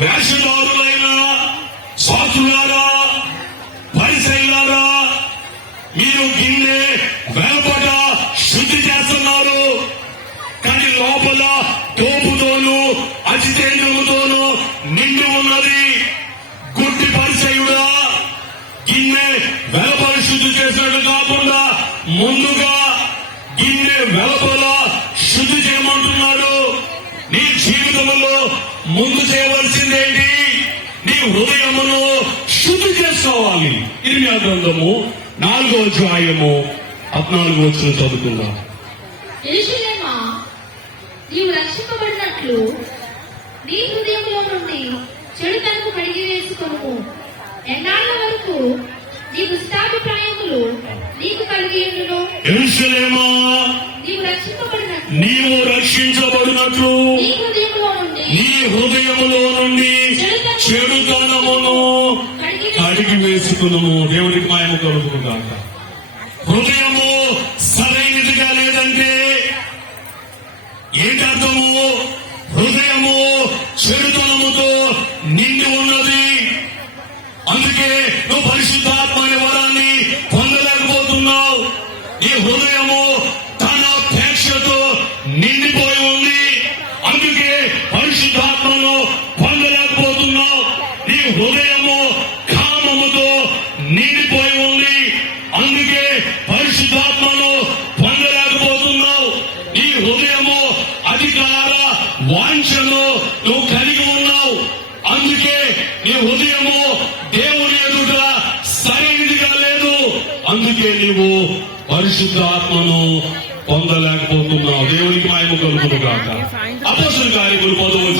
వేషధారులైన శాస్త్రులారా, పరిసయ్యులారా, మీరు గిన్నె వెలుపట శుద్ధి చేస్తున్నారు, కానీ లోపల తోపుతోనూ అతితేంద్రముతోనూ నిండి ఉన్నది. గుడ్డి పరిసయ్యుడా, గిన్నె వెలుపల శుద్ధి చేసినట్టు కాకుండా ముందుగా గిన్నె వెలుపల శుద్ధి చేయమంటున్నాడు. నీ జీవితంలో ముందు చేయవలసిందేంటి? నీ హృదయమును శుద్ధి చేసుకోవాలి. ఇర్మియా గ్రంథము 4వ అధ్యాయము 14వ వచనం చదువుకుందాం. యెరూషలేమా, నీవు రక్షింపబడినట్లు నీ హృదయంలో నుండి చెడుతనము కడిగి వేసుకొనుము. ఎన్నాళ్ళ వరకు నీ దుష్టాభిప్రాయములు నీకు కలిగి ఉండును? యెరూషలేమా, నీవు రక్షింపబడినట్లు నీవు రక్షించబడినట్లు నీ హృదయములో నుండి చెడుతనమును కడిగి వేసుకును. దేవునికి మహిమ కలుగును గాక. హృదయము సరైనదిగా లేదంటే ఏంటర్థము? హృదయము చెడుతనముతో నిండి ఉన్నది. అందుకే నువ్వు పరిశుద్ధాత్మ అనే వరాన్ని పొందలేకపోతున్నావు. ఈ హృదయము తన అపేక్షతో నిండిపోయి ఉంది. అందుకే పరిశుద్ధాత్మను పొందలేకపోతున్నావు. నీ హృదయము కామముతో నిండిపోయి ఉంది. అందుకే పరిశుద్ధాత్మను పొందలేకపోతున్నావు. నీ హృదయము అధికార వాంఛను నువ్వు కలిగి ఉన్నావు. అందుకే నీ హృదయము దేవుని ఎదుట సరైనదిగా లేదు. అందుకే నీవు పరిశుద్ధాత్మను పొందలేకపోతున్నావు. దేవునికి మహిమ కలుగును గాక. అపోస్తలుల కార్యములు 10వ